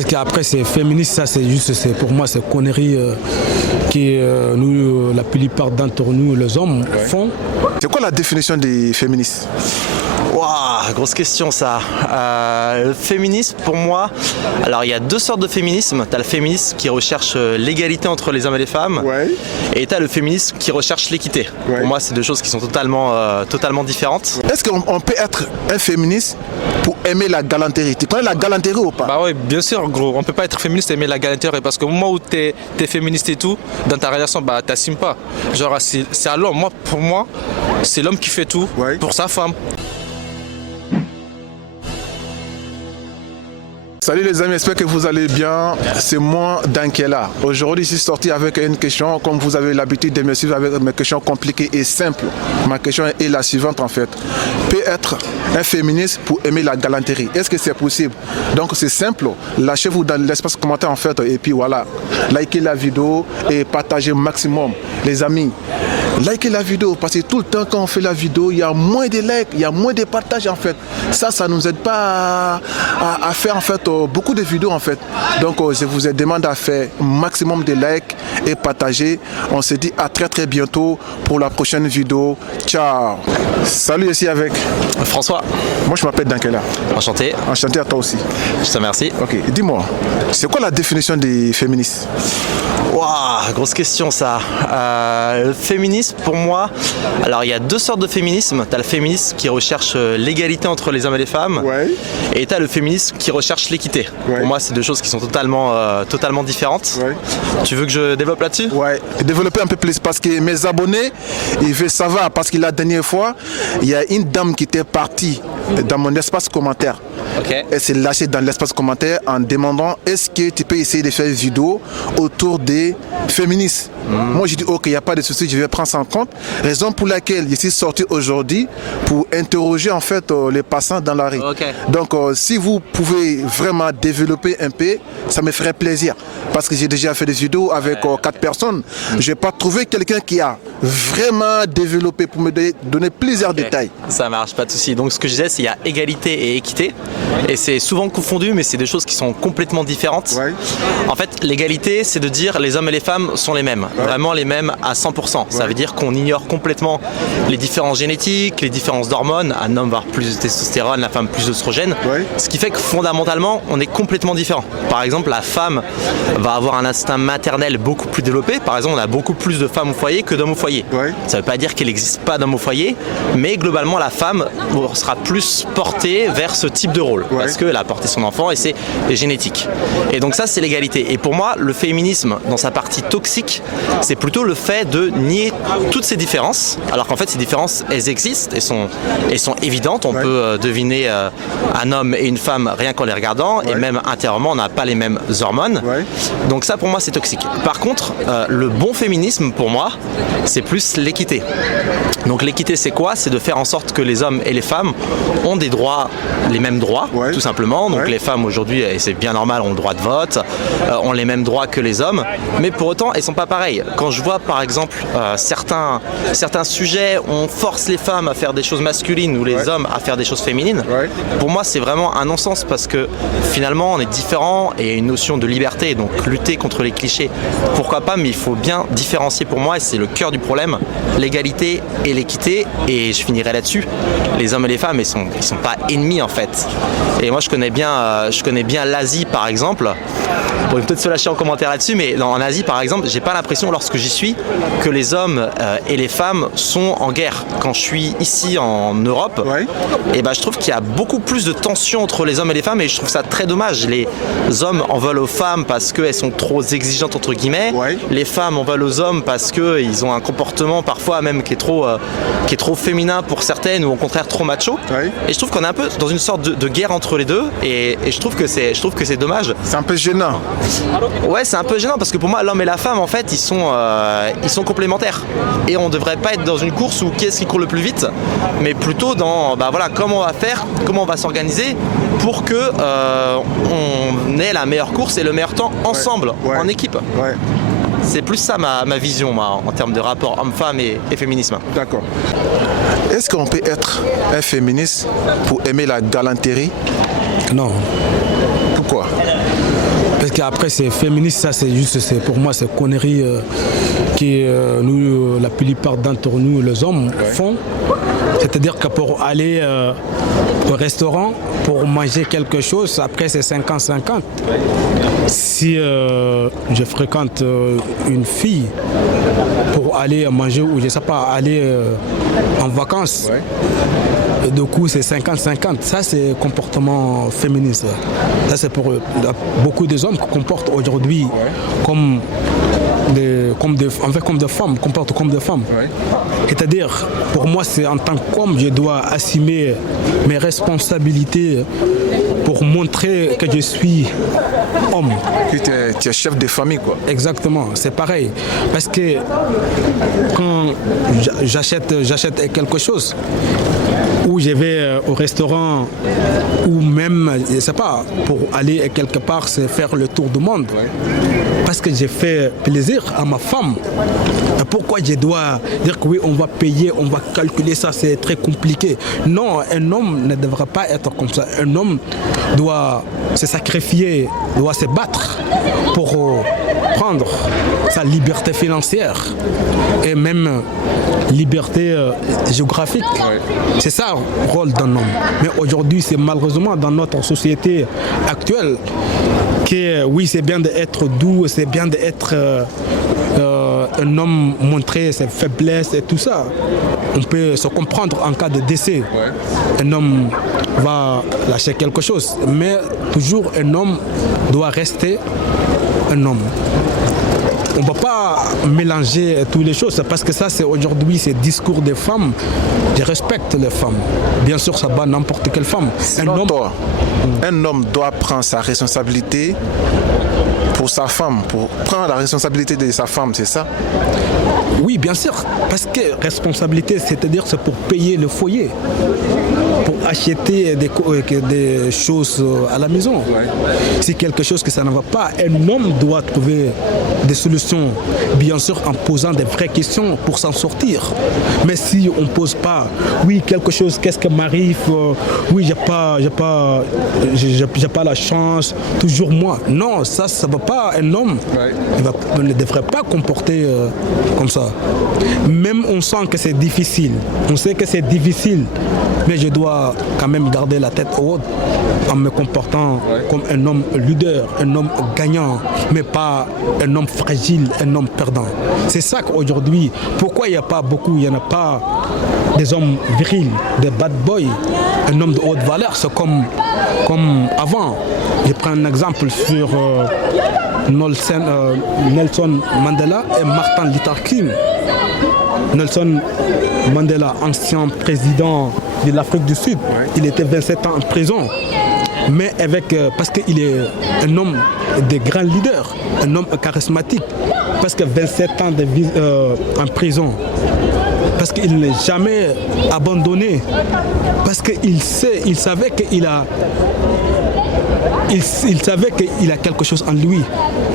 Parce qu'après, c'est féministe, ça, c'est juste, pour moi, c'est connerie que nous, la plupart d'entre nous, les hommes, font. C'est quoi la définition des féministes? Waouh, grosse question ça. Le féminisme pour moi, alors il y a deux sortes de féminisme. Tu as le féminisme qui recherche l'égalité entre les hommes et les femmes, et tu as le féminisme qui recherche l'équité. Pour moi, c'est deux choses qui sont totalement différentes. Est-ce qu'on peut être un féministe pour aimer la galanterie? Tu connais la galanterie ou pas? Bah oui, bien sûr, gros. On peut pas être féministe et aimer la galanterie parce qu'au moment où t'es féministe et tout, dans ta relation, bah t'assumes pas. Genre, c'est à l'homme. Pour moi, c'est l'homme qui fait tout pour sa femme. Salut les amis, j'espère que vous allez bien. C'est moi, Dankela. Aujourd'hui, je suis sorti avec une question, comme vous avez l'habitude de me suivre avec mes questions compliquées et simples. Ma question est la suivante en fait. Peut être un féministe pour aimer la galanterie? Est-ce que c'est possible? Donc c'est simple. Lâchez-vous dans l'espace commentaire en fait et puis voilà. Likez la vidéo et partagez au maximum. Les amis, likez la vidéo parce que tout le temps quand on fait la vidéo, il y a moins de likes, il y a moins de partages en fait. Ça nous aide pas à faire en fait beaucoup de vidéos en fait. Donc je vous demande à faire maximum de likes et partager. On se dit à très bientôt pour la prochaine vidéo. Ciao. Salut, ici avec François. Moi je m'appelle Dankela. Enchanté. Enchanté à toi aussi. Je te remercie. Ok, dis-moi, c'est quoi la définition des féministes? Waouh, grosse question ça. Le féminisme pour moi, alors il y a deux sortes de féminisme. Tu as le féminisme qui recherche l'égalité entre les hommes et les femmes, et tu as le féminisme qui recherche l'équité. Pour moi, c'est deux choses qui sont totalement différentes. Tu veux que je développe là-dessus? Ouais, développer un peu plus parce que mes abonnés, ils veulent savoir parce que la dernière fois, il y a une dame qui était partie dans mon espace commentaire. Elle s'est lâchée dans l'espace commentaire en demandant est-ce que tu peux essayer de faire une vidéo autour des féministes. Moi j'ai dit ok, il n'y a pas de souci, je vais prendre ça en compte. Raison pour laquelle je suis sorti aujourd'hui pour interroger en fait les passants dans la rue. Donc si vous pouvez vraiment développer un peu, ça me ferait plaisir. Parce que j'ai déjà fait des vidéos avec 4 personnes. Je n'ai pas trouvé quelqu'un qui a vraiment développé pour me donner plusieurs détails. Ça marche, pas de souci. Donc ce que je disais, c'est qu'il y a égalité et équité. Et c'est souvent confondu, mais c'est deux choses qui sont complètement différentes. En fait, l'égalité, c'est de dire les hommes et les femmes sont les mêmes. Vraiment les mêmes à 100%. Ça veut dire qu'on ignore complètement les différences génétiques, les différences d'hormones. Un homme va avoir plus de testostérone, la femme plus d'œstrogène. Ce qui fait que fondamentalement, on est complètement différents. Par exemple, la femme va avoir un instinct maternel beaucoup plus développé. Par exemple, on a beaucoup plus de femmes au foyer que d'hommes au foyer. Ça ne veut pas dire qu'il n'existe pas d'hommes au foyer, mais globalement, la femme sera plus portée vers ce type de rôle. Parce qu'elle a porté son enfant et c'est génétique. Et donc ça, c'est l'égalité. Et pour moi, le féminisme, dans sa partie toxique, c'est plutôt le fait de nier toutes ces différences, alors qu'en fait, ces différences, elles existent et sont évidentes. On peut deviner un homme et une femme rien qu'en les regardant, et même intérieurement, on n'a pas les mêmes hormones. Donc ça, pour moi, c'est toxique. Par contre, le bon féminisme, pour moi, c'est plus l'équité. Donc l'équité, c'est quoi? C'est de faire en sorte que les hommes et les femmes ont des droits, les mêmes droits, tout simplement. Donc les femmes aujourd'hui, et c'est bien normal, ont le droit de vote, ont les mêmes droits que les hommes, mais pour autant, elles sont pas pareilles. Quand je vois par exemple certains sujets, on force les femmes à faire des choses masculines ou les hommes à faire des choses féminines, pour moi c'est vraiment un non-sens parce que finalement on est différents et il y a une notion de liberté, donc lutter contre les clichés, pourquoi pas, mais il faut bien différencier pour moi et c'est le cœur du problème, l'égalité et l'équité. Et je finirai là-dessus, les hommes et les femmes ils sont pas ennemis en fait. Et moi je connais bien l'Asie par exemple. On peut peut-être se lâcher en commentaire là-dessus, mais en Asie par exemple, j'ai pas l'impression lorsque j'y suis que les hommes et les femmes sont en guerre. Quand je suis ici en Europe, et je trouve qu'il y a beaucoup plus de tension entre les hommes et les femmes et je trouve ça très dommage. Les hommes en veulent aux femmes parce qu'elles sont trop exigeantes entre guillemets. Les femmes en veulent aux hommes parce qu'ils ont un comportement parfois même qui est trop féminin pour certaines ou au contraire trop macho. Et je trouve qu'on est un peu dans une sorte de guerre entre les deux et je trouve que c'est dommage. C'est un peu gênant. Ouais, c'est un peu gênant parce que pour moi l'homme et la femme en fait ils sont complémentaires et on devrait pas être dans une course où qui est-ce qui court le plus vite, mais plutôt dans comment on va faire, comment on va s'organiser pour que on ait la meilleure course et le meilleur temps ensemble, en équipe. C'est plus ça ma vision moi, en termes de rapport homme-femme et féminisme. D'accord. Est-ce qu'on peut être un féministe pour aimer la galanterie? Non. Pourquoi? Parce qu'après, c'est féministe, ça, pour moi, c'est connerie que nous, la plupart d'entre nous, les hommes, font. C'est-à-dire que pour aller au restaurant, pour manger quelque chose, après, c'est 50-50. Si je fréquente une fille pour aller manger ou je ne sais pas, aller en vacances, et du coup, c'est 50-50. Ça, c'est comportement féministe. Ça, c'est pour beaucoup des hommes qui comportent aujourd'hui comme des femmes, comportent comme des femmes. C'est-à-dire, pour moi, c'est en tant qu'homme, je dois assumer mes responsabilités pour montrer que je suis homme. Tu es chef de famille, quoi. Exactement, c'est pareil. Parce que quand j'achète quelque chose, ou je vais au restaurant, ou même, je ne sais pas, pour aller quelque part, c'est faire le tour du monde. Parce que j'ai fait plaisir à ma femme. Et pourquoi je dois dire que oui, on va payer, on va calculer ça, c'est très compliqué. Non, un homme ne devrait pas être comme ça. Un homme doit se sacrifier, doit se battre pour prendre sa liberté financière et même liberté géographique. C'est ça le rôle d'un homme. Mais aujourd'hui, c'est malheureusement dans notre société actuelle que oui, c'est bien d'être doux, c'est bien d'être un homme, montrer ses faiblesses et tout ça. On peut se comprendre en cas de décès. Un homme va lâcher quelque chose, mais toujours un homme doit rester un homme. On ne peut pas mélanger toutes les choses parce que ça, c'est aujourd'hui, c'est discours des femmes. Je respecte les femmes. Bien sûr, ça bat n'importe quelle femme. Un homme doit prendre sa responsabilité pour sa femme, pour prendre la responsabilité de sa femme, c'est ça? Oui, bien sûr. Parce que responsabilité, c'est-à-dire c'est pour payer le foyer, pour acheter des choses à la maison. Si quelque chose que ça ne va pas, un homme doit trouver des solutions, bien sûr en posant des vraies questions pour s'en sortir. Mais si on ne pose pas, oui, quelque chose, qu'est-ce qui m'arrive, oui, j'ai pas la chance, toujours moi. Non, ça ne va pas. Un homme ne devrait pas comporter comme ça. Même on sent que c'est difficile. On sait que c'est difficile, mais je dois quand même garder la tête haute en me comportant comme un homme leader, un homme gagnant, mais pas un homme fragile, un homme perdant. C'est ça qu'aujourd'hui, pourquoi il n'y a pas des hommes virils, des bad boys, un homme de haute valeur, c'est comme avant. Je prends un exemple sur Nelson Mandela et Martin Luther King. Nelson Mandela, ancien président de l'Afrique du Sud, il était 27 ans en prison. Mais parce qu'il est un homme de grands leaders, un homme charismatique, parce que 27 ans en prison, parce qu'il n'est jamais abandonné, parce qu'il savait qu'il a quelque chose en lui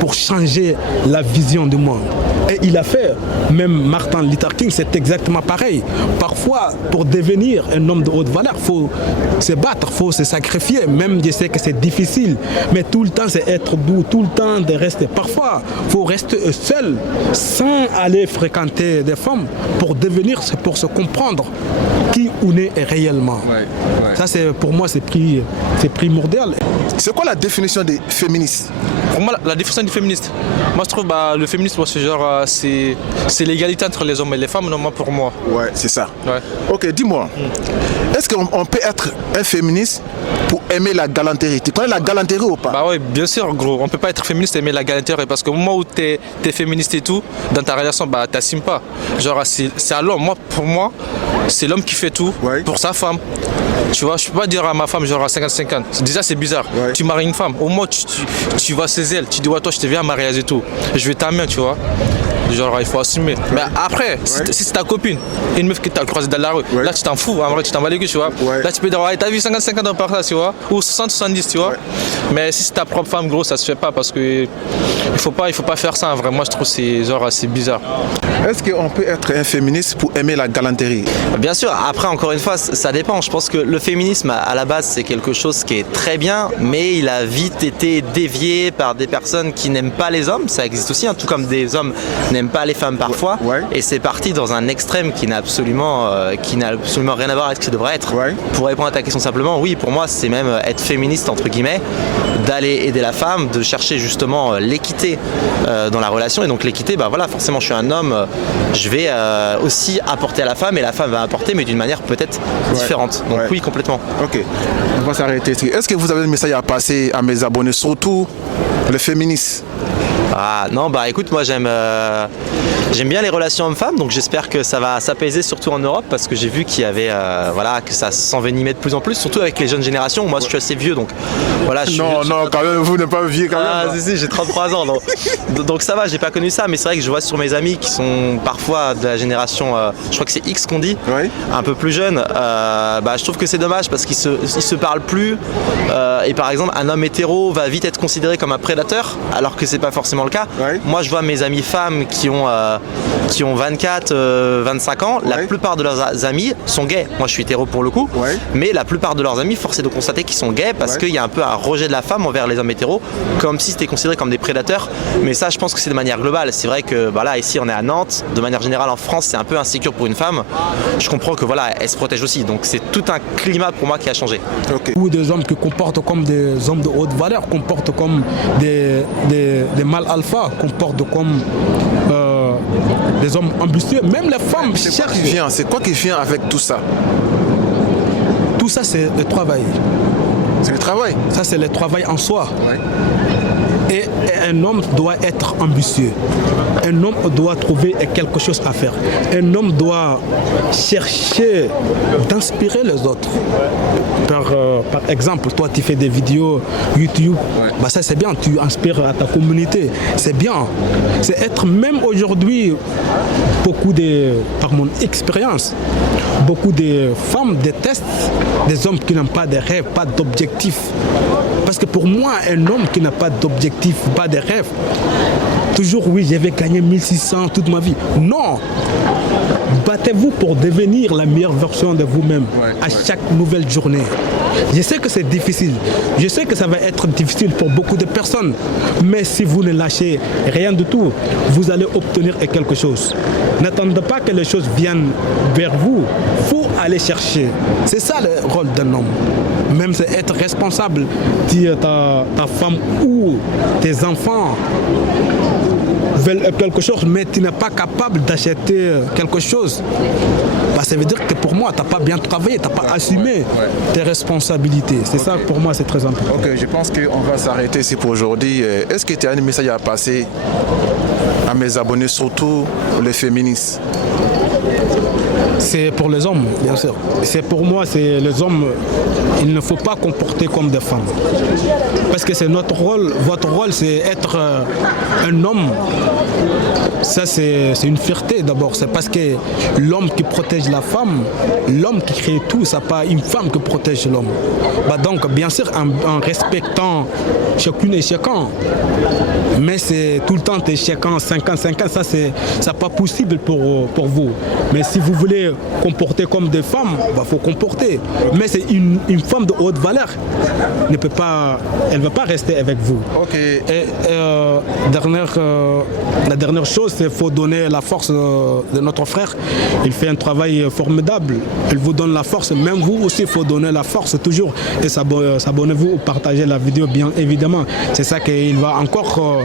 pour changer la vision du monde. Et il a fait, même Martin Luther King, c'est exactement pareil. Parfois, pour devenir un homme de haute valeur, il faut se battre, il faut se sacrifier. Même je sais que c'est difficile, mais tout le temps, c'est être doux, tout le temps de rester. Parfois, il faut rester seul, sans aller fréquenter des femmes, pour devenir, pour se comprendre qui on est réellement. Ça, pour moi, c'est primordial. C'est quoi la définition des féministes? Pour moi, la définition du féministe, moi je trouve le féminisme, c'est l'égalité entre les hommes et les femmes, non, pour moi. Ouais, c'est ça. Ok, dis-moi, est-ce qu'on peut être un féministe pour aimer la galanterie? Tu connais la galanterie ou pas? Bah ouais, bien sûr, gros. On peut pas être féministe et aimer la galanterie parce qu'au moment où t'es féministe et tout, dans ta relation, bah t'assumes pas. C'est à l'homme. Pour moi, c'est l'homme qui fait tout pour sa femme. Tu vois, je peux pas dire à ma femme genre à 50-50. Déjà c'est bizarre. Tu maries une femme, au moins tu vois ses ailes, tu dis ouais toi je te viens à mariage et tout. Je vais t'amener, tu vois. Genre il faut assumer. Mais après, si c'est ta copine, une meuf que tu as croisée dans la rue, là tu t'en fous, en vrai tu t'en vas les couilles, tu vois. Là tu peux dire ouais t'as vu 50-50 dans par là, tu vois, ou 60-70, tu vois. Mais si c'est ta propre femme, gros, ça se fait pas parce que il faut pas faire ça, en vrai. Moi je trouve c'est bizarre. Est-ce qu'on peut être un féministe pour aimer la galanterie? Bien sûr, après encore une fois, ça dépend. Je pense que le féminisme à la base c'est quelque chose qui est très bien, mais il a vite été dévié par des personnes qui n'aiment pas les hommes, ça existe aussi, hein, tout comme des hommes n'aiment pas les femmes parfois, et c'est parti dans un extrême qui n'a absolument rien à voir avec ce que ça devrait être. Pour répondre à ta question simplement, oui, pour moi c'est même être féministe entre guillemets, d'aller aider la femme, de chercher justement l'équité dans la relation, et donc l'équité, bah voilà, forcément je suis un homme, je vais aussi apporter à la femme, et la femme va apporter, mais d'une manière peut-être différente. Donc oui, complètement. Ok, on va s'arrêter ici. Est-ce que vous avez un message à passer à mes abonnés, surtout les féministes? Ah non, bah écoute, moi j'aime bien les relations hommes-femmes, donc j'espère que ça va s'apaiser surtout en Europe, parce que j'ai vu qu'il y avait que ça s'envenimait de plus en plus, surtout avec les jeunes générations. Moi je suis assez vieux, donc voilà. Non, quand même, vous n'êtes pas vieux quand même. Ah si, j'ai 33 ans, donc ça va, j'ai pas connu ça, mais c'est vrai que je vois sur mes amis qui sont parfois de la génération, je crois que c'est X qu'on dit, un peu plus jeune, je trouve que c'est dommage parce qu'ils se parlent plus, et par exemple un homme hétéro va vite être considéré comme un prédateur, alors que c'est pas forcément le cas. Moi je vois mes amies femmes qui ont 24, 25 ans, la plupart de leurs amis sont gays. Moi je suis hétéro pour le coup, mais la plupart de leurs amis, force est de constater qu'ils sont gays, parce qu'il y a un peu un rejet de la femme envers les hommes hétéros, comme si c'était considéré comme des prédateurs. Mais ça je pense que c'est de manière globale. C'est vrai que là ici on est à Nantes, de manière générale en France c'est un peu insécure pour une femme. Je comprends que voilà, elle se protège aussi, donc c'est tout un climat pour moi qui a changé. Ou des hommes qui comportent comme des hommes de haute valeur, comportent comme des mâles alpha, comportent comme des hommes ambitieux. Même les femmes cherchent. C'est quoi qui vient avec tout ça? Tout ça c'est le travail. C'est le travail? Ça c'est le travail en soi. Et un homme doit être ambitieux. Un homme doit trouver quelque chose à faire. Un homme doit chercher d'inspirer les autres. Par exemple, toi tu fais des vidéos YouTube, ça c'est bien, tu inspires à ta communauté, c'est bien. C'est être, même aujourd'hui, par mon expérience, beaucoup de femmes détestent des hommes qui n'ont pas de rêves, pas d'objectifs. Parce que pour moi, un homme qui n'a pas d'objectif, pas de rêve, toujours oui, je vais gagner 1600 toute ma vie. Non! Battez-vous pour devenir la meilleure version de vous-même à chaque nouvelle journée. Je sais que c'est difficile, je sais que ça va être difficile pour beaucoup de personnes, mais si vous ne lâchez rien du tout, vous allez obtenir quelque chose. N'attendez pas que les choses viennent vers vous, il faut aller chercher. C'est ça le rôle d'un homme. Même c'est être responsable de ta femme ou tes enfants veulent quelque chose, mais tu n'es pas capable d'acheter quelque chose. Ça veut dire que pour moi, tu n'as pas bien travaillé, tu n'as pas assumé tes responsabilités. C'est ça, pour moi, c'est très important. Ok, je pense qu'on va s'arrêter ici pour aujourd'hui. Est-ce que tu as un message à passer à mes abonnés, surtout les féministes? C'est pour les hommes, bien sûr. C'est pour moi, c'est les hommes, il ne faut pas comporter comme des femmes. Parce que c'est notre rôle, votre rôle, c'est être un homme. Ça, c'est une fierté d'abord. C'est parce que l'homme qui protège la femme, l'homme qui crée tout, ce n'est pas une femme qui protège l'homme. Donc, bien sûr, en respectant chacune et chacun. Mais c'est tout le temps chacun, 50-50, ça, c'est pas possible pour vous. Mais si vous voulez comporter comme des femmes, faut comporter. Mais c'est une femme de haute valeur. Elle ne va pas rester avec vous. Et la dernière chose, c'est qu'il faut donner la force de notre frère. Il fait un travail formidable. Il vous donne la force. Même vous aussi, il faut donner la force toujours. Et s'abonnez-vous ou partagez la vidéo, bien évidemment. C'est ça qu'il va encore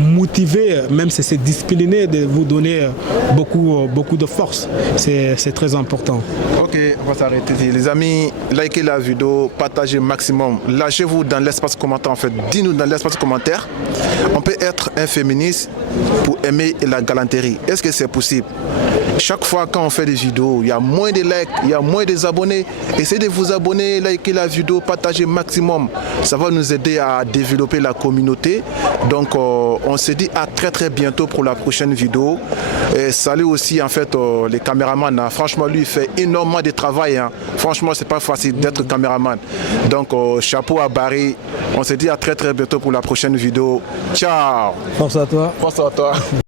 motiver, même si c'est discipliné, de vous donner beaucoup de force. C'est très important. Ok, on va s'arrêter. Les amis, likez la vidéo, partagez maximum. Lâchez-vous dans l'espace commentaire en fait. Dis-nous dans l'espace commentaire. On peut être un féministe pour aimer la galanterie. Est-ce que c'est possible? Chaque fois quand on fait des vidéos, il y a moins de likes, il y a moins de abonnés. Essayez de vous abonner, liker la vidéo, partager maximum. Ça va nous aider à développer la communauté. Donc on se dit à très bientôt pour la prochaine vidéo. Et salut aussi en fait les caméramans. Franchement lui il fait énormément de travail. Franchement c'est pas facile d'être caméraman. Donc chapeau à Barry. On se dit à très bientôt pour la prochaine vidéo. Ciao. Force à toi. Force à toi.